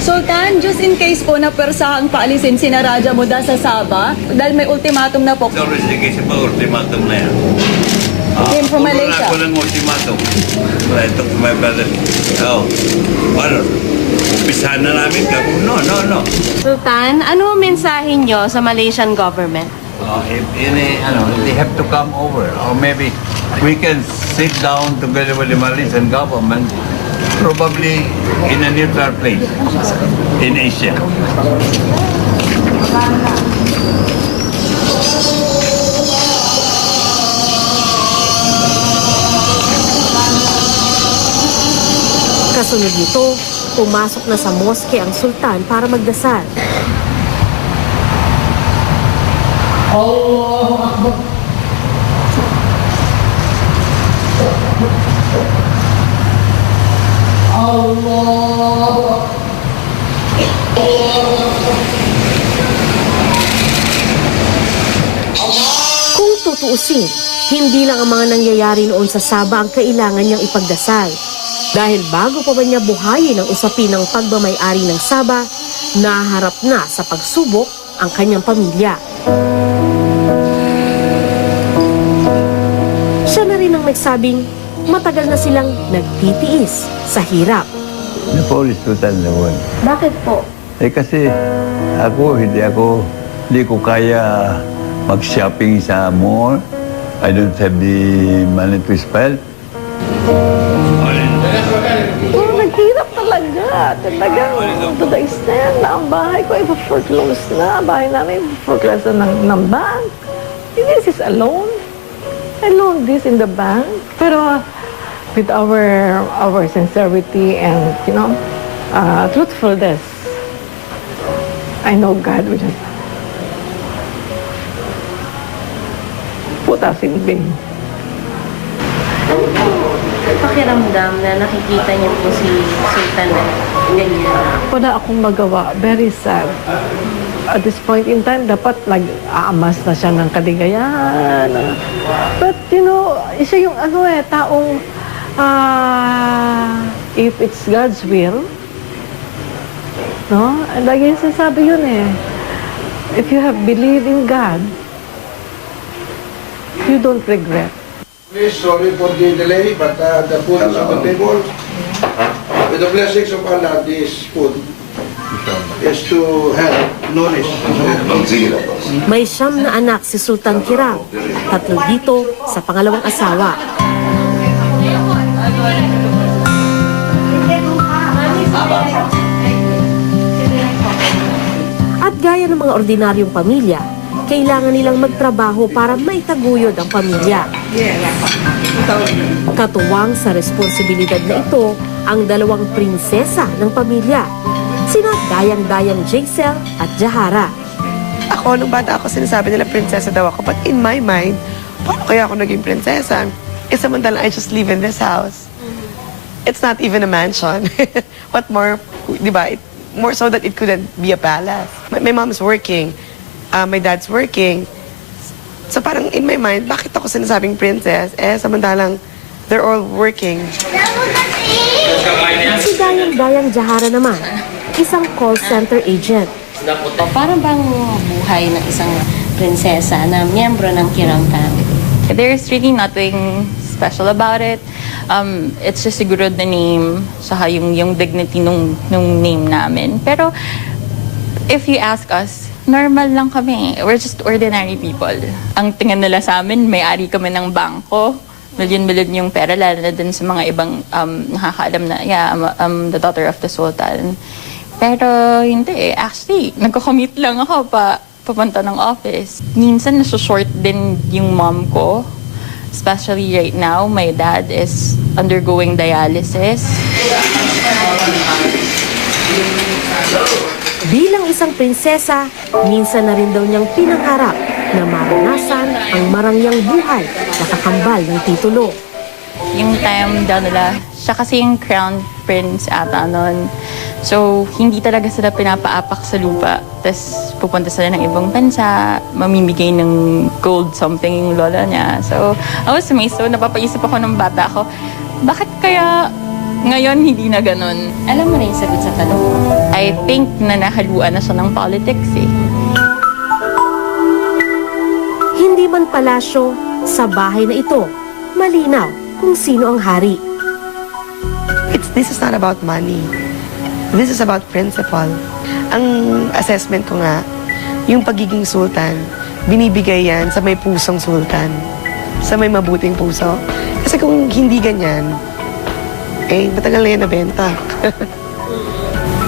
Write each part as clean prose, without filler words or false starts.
Sultan, just in case po na persahang paalisin si Raja mula sa Sabah, dahil may ultimatum na po. So, sige pa ultimatum na yan. Came from Malaysia. Ako ng ultimatum. I talked to my brother. Oh, paano? Umpisahan na namin ka? No. Sultan, ano ang mensahe nyo sa Malaysian government? If they have to come over, or maybe we can sit down together with the Malaysian government, probably in a neutral place in Asia. Kasunod nito, pumasok na sa moske ang sultan para magdasal. Allahu Akbar. Allahu Akbar. Kung tutuusin, hindi lang ang mga nangyayari noon sa Sabah ang kailangan niyang ipagdasal. Dahil bago pa ba niya buhayin ang usapin ng pagmamay-ari ng Sabah, naharap na sa pagsubok ang kanyang pamilya. Siya na rin ang nagsabing matagal na silang nagtitiis sa hirap. Napaulisutan naman. Bakit po? Kasi hindi ko kaya mag-shopping sa mall. I don't have the money to spend. Naghirap talaga. Talagang to the extent na ang bahay ko ay foreclose na. Bahay namin foreclose na ng bank. This is alone. I loaned this in the bank. Pero with our sincerity and, truthfulness, I know God will just put us in vain. Pakiramdam na nakikita niyo po si Sultan na ganyan. Wala akong magawa. Very sad. At this point in time, dapat aamas na siya ng kaligayahan. But, isa yung taong if it's God's will, no? Lagi sasabi yun if you have believed in God, you don't regret. Please, sorry for the delay, but the food is on the table. With the blessings of Allah, this food is to help knowledge. May 9 na anak si Sultan Kiram, 3 dito sa pangalawang asawa. At gaya ng mga ordinaryong pamilya, kailangan nilang magtrabaho para maitaguyod ang pamilya. Katuwang sa responsibilidad na ito ang 2 prinsesa ng pamilya, sina Dayang-Dayang Jaisel at Jahara. Ako, nung bata ako, sinasabi nila prinsesa daw ako. But in my mind, paano kaya ako naging prinsesa? Samantalang I just live in this house. It's not even a mansion. What more, di ba? More so that it couldn't be a palace. My mom's working. My dad's working. So parang in my mind, bakit ako sinasabing princess? Samantalang they're all working. Si Dayang-Dayang Jahara naman, isang call center agent. Parang bang buhay ng isang prinsesa na miyembro ng Kiram family? There's really nothing special about it. It's just siguro the name, saka yung dignity nung name namin. Pero if you ask us, normal lang kami. We're just ordinary people. Ang tingin nila sa amin, may-ari kami ng bangko. Milyon-milyon yung pera, lalo na din sa mga ibang nakakaalam na, I'm the daughter of the Sultan. Pero hindi, actually, nagko-commute lang ako papunta ng office. Minsan nasushort din yung mom ko. Especially right now, my dad is undergoing dialysis. Bilang isang prinsesa, minsan na rin daw niyang pinangarap na maranasan ang marangyang buhay na kakambal ng titulo. Yung time daw nila, siya kasi yung crown prince ata nun. So, hindi talaga sila pinapaapak sa lupa. Tapos, pupunta sila ng ibang bansa, mamimigay ng gold something yung lola niya. So, I was amazed. So, napapaisip ako ng bata ako, bakit kaya Ngayon, hindi na ganun. Alam mo na yung sagot sa tanong mo. I think na nahaluan na siya ng politics eh. Hindi man palasyo, sa bahay na ito, malinaw kung sino ang hari. This is not about money. This is about principle. Ang assessment ko nga, yung pagiging sultan, binibigay yan sa may pusong sultan. Sa may mabuting puso. Kasi kung hindi ganyan, matagal na yan nabenta.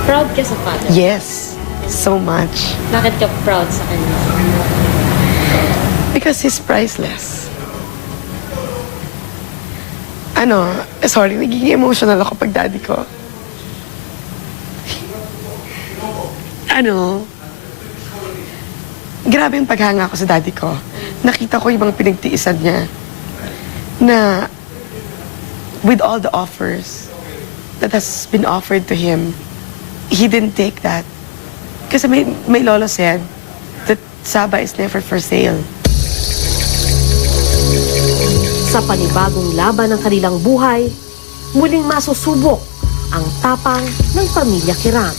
Proud ka sa father? Yes, so much. Bakit ka proud sa kanya? Because he's priceless. Sorry, nagiging emotional ako pag daddy ko. Grabe yung paghanga ko sa daddy ko. Nakita ko yung mga pinagtiisan niya na with all the offers that has been offered to him, he didn't take that. Kasi may lolo said that Sabah is never for sale. Sa panibagong laban ng kanilang buhay, muling masusubok ang tapang ng pamilya Kiram.